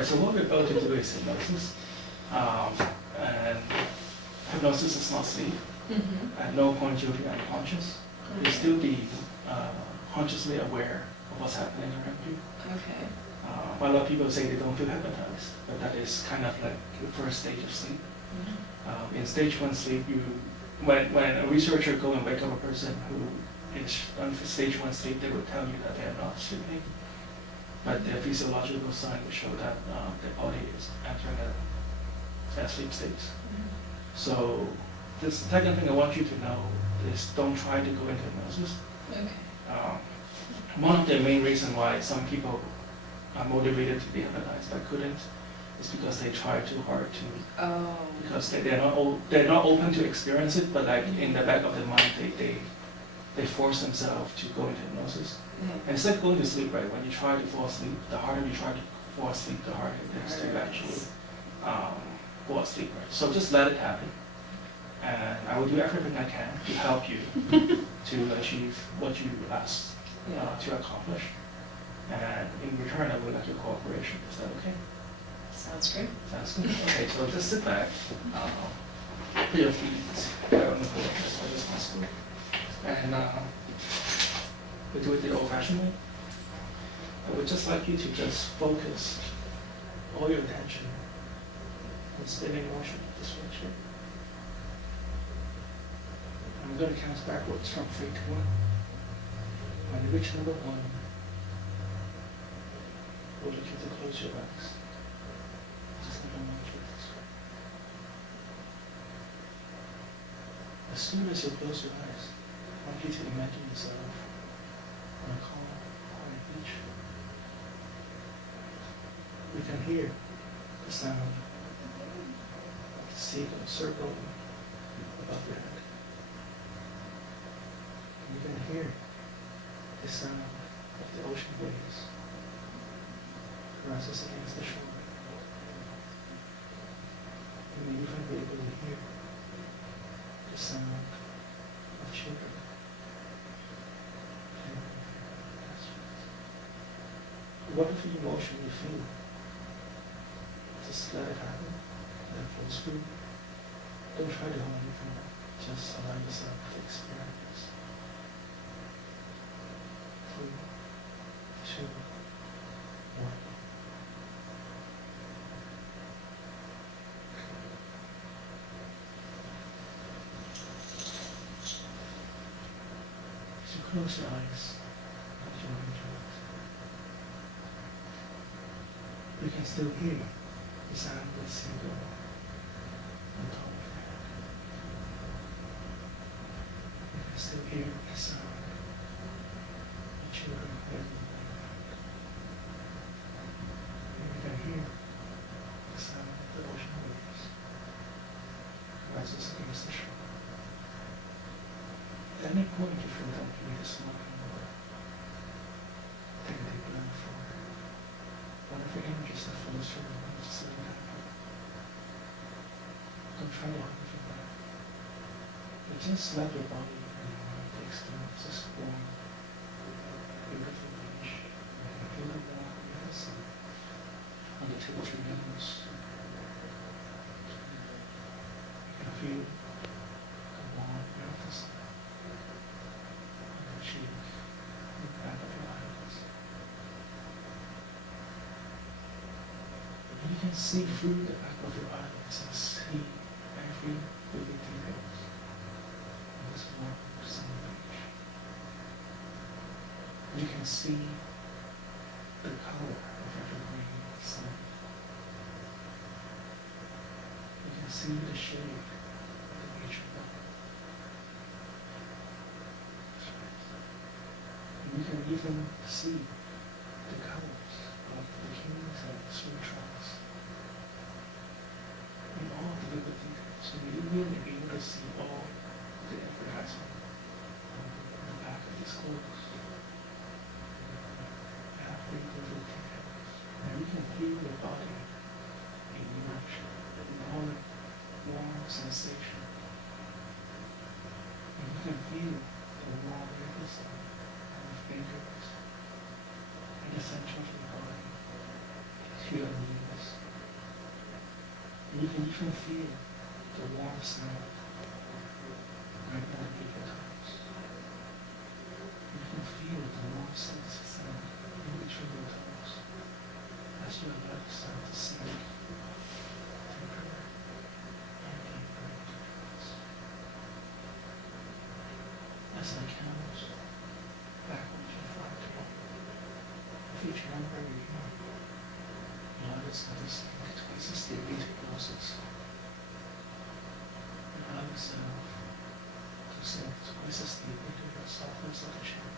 Right, so what we're about to do is hypnosis. And hypnosis is not sleep. At no point you'll be unconscious. You'll still be consciously aware of what's happening around you. Okay. A lot of people say they don't feel hypnotized, but that is kind of like the first stage of sleep. In stage 1 sleep, when a researcher go and wake up a person who is on stage 1 sleep, they would tell you that they are not sleeping. But the physiological sign would show that their body is entering a sleep state. So the second thing I want you to know is don't try to go into hypnosis. Okay. One of the main reasons why some people are motivated to be hypnotized but couldn't is because they try too hard to. Because they're not open to experience it, but like in the back of their mind they force themselves to go into hypnosis. And it's like going to sleep, right? When you try to fall asleep, the harder you try to fall asleep, the harder it is to actually fall asleep, right? So just let it happen. And I will do everything I can to help you to achieve what you asked to accomplish. And in return, I would like your cooperation. Is that okay? Sounds great. Sounds good. Okay, so just sit back, put your feet on the floor as much as possible. And we do it the old-fashioned way. I would just like you to just focus all your attention on spinning motion of this switch here. I'm going to count backwards from 3 to 1. When you reach number 1, I would like you to close your eyes. Just let them watch with this. As soon as you close your eyes, I want you to imagine yourself on a calm, quiet beach. You can hear the sound of the seagull circling above your head. And you can hear the sound of the ocean waves rises against the shore. You may even be able to hear the sound of children. Whatever emotion you feel, just let it happen, let it flow through. Don't try to hold anything, just allow yourself to experience. 3, 2, 1. As you close your eyes, let your mind relax. You can still hear the sound of the seagull on top of your head. You can still hear the sound of children playing in the background. You can hear the sound of the ocean waves rises against the shore. At any point you feel that you need a smile or take a deep breath for whatever images that flows through your mind, just let it happen. Don't try to hold it from that. But just let your body and your mind experience this warm, beautiful beach. You can feel the warmth of the sun on the tip of your nose. You can feel the warmth of the sun on your cheek, on the back of your eyes. You can see through the back of your eyes and see every little detail on this warm sunny beach. You can see the color of every grain of sun. You can see the shade of the nature bubble. And you can even see the colors of the bikinis and the swim trunks. In all the little details, and you will be able to see all the advertisement on the back of these clothes. Every little detail. And you can feel your body in motion, in all the warm sensation. And you can feel the warm rivers on your fingers, in the center of your body, as you are And you can even feel the warm smell right now in your toes. You can feel the warm sense of sound in between your toes as your legs start to sink deeper and deeper into your toes. As I count backwards and forward, with each number you hear, your legs start to sink twice as deeply into hypnosis. Allow yourself to sink twice as deep into the softness of the chair.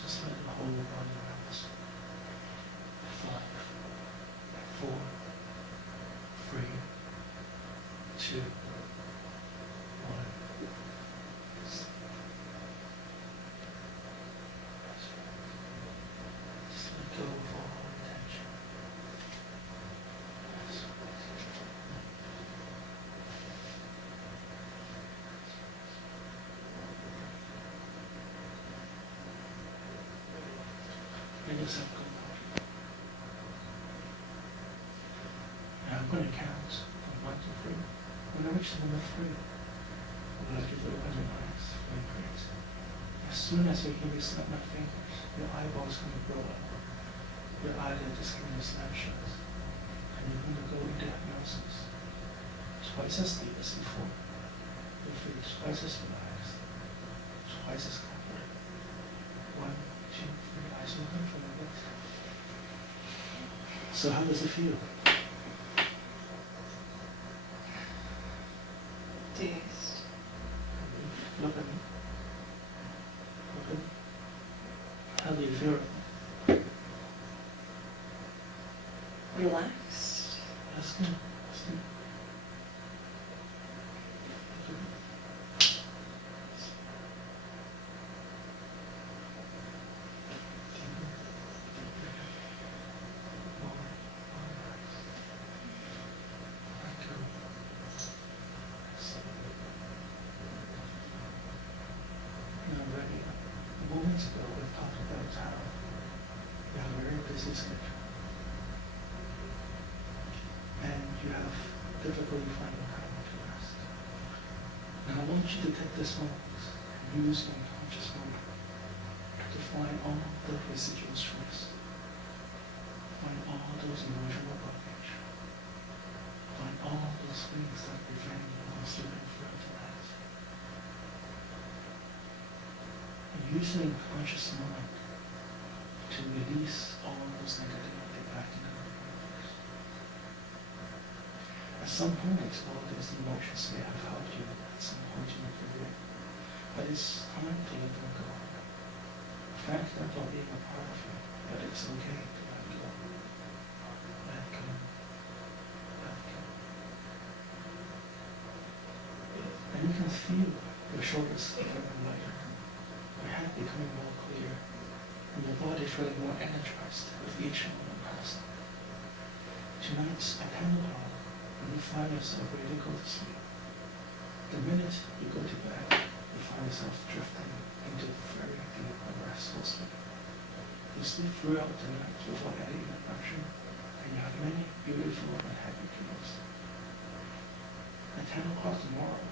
Just let the whole body relax. 5, 4, 3, 2, 1. Just let go of all tension. Let yourself go. Now I'm going to count from 1 to 3. When I reach number 3, I'd like you to open your eyes, feeling great. As soon as you hear me snap my fingers, your eyeballs going to grow up. Your eyelids is going to snapshot. And you're going to go into hypnosis. Twice as deep as before. You'll feel twice as relaxed. Twice as comfortable. 1, 2, 3, eyes open for a bit. So how does it feel? Dazed. Look at me. Look at me. How do you feel? Relaxed. That's good. That's good. Moments ago, we talked about how you have a very busy schedule and you have difficulty finding time to rest. Now I want you to take this moment and use your unconscious moment to find all the residual stress, find all those emotional blockage, find all those things that prevent you from sleeping throughout the night. Use your unconscious mind to release all those negativity back into the universe. At some point, all those emotions may have helped you at some point in your career, but it's time to let them go. Thank them for being a part of you, but it's okay to let go. Let go. Let go. And you can feel your shoulders becoming lighter. Your head becoming more clear, and your body feeling more energized with each moment passing. Tonight at 10 o'clock, when you find yourself ready to go to sleep, the minute you go to bed, you find yourself drifting into very deep and restful sleep. You sleep throughout the night without any interruption, and you have many beautiful and happy dreams. At 10 o'clock tomorrow,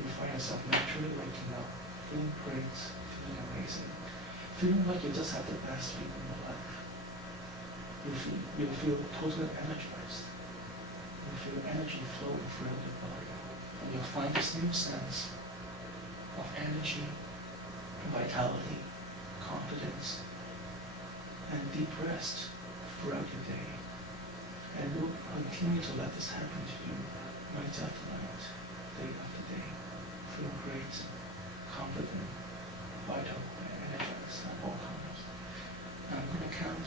you find yourself naturally waking up, feeling great, feeling amazing, feeling like you just had the best sleep in your life. You feel totally energized. You feel energy flowing throughout your body, and you'll find this new sense of energy, vitality, confidence, and deep rest throughout your day. And you'll continue to let this happen to you night after night, day after day. Feel great, confident, vital, and energized at all times. Now I'm going to count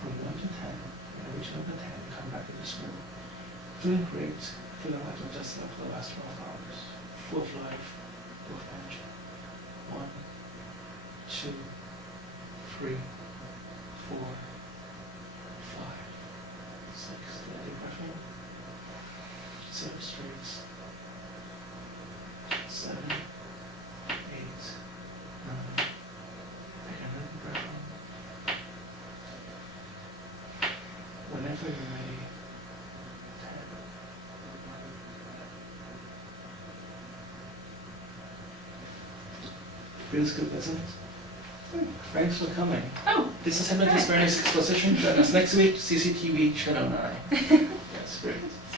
from 1 to 10, and reach number 10, come back to this room. Feeling great, feeling like you just left the last 12 hours, full of life, full of energy. 1, 2, 3, 4, 5, 6, let it breath in. 7 straights. 7, 8, 9. Take another breath in. Whenever you're ready, 10. feels good, doesn't it? Thanks for coming. Oh. This is Hypnotist Exposition. Join us next week, CCTV Channel 9. That's great.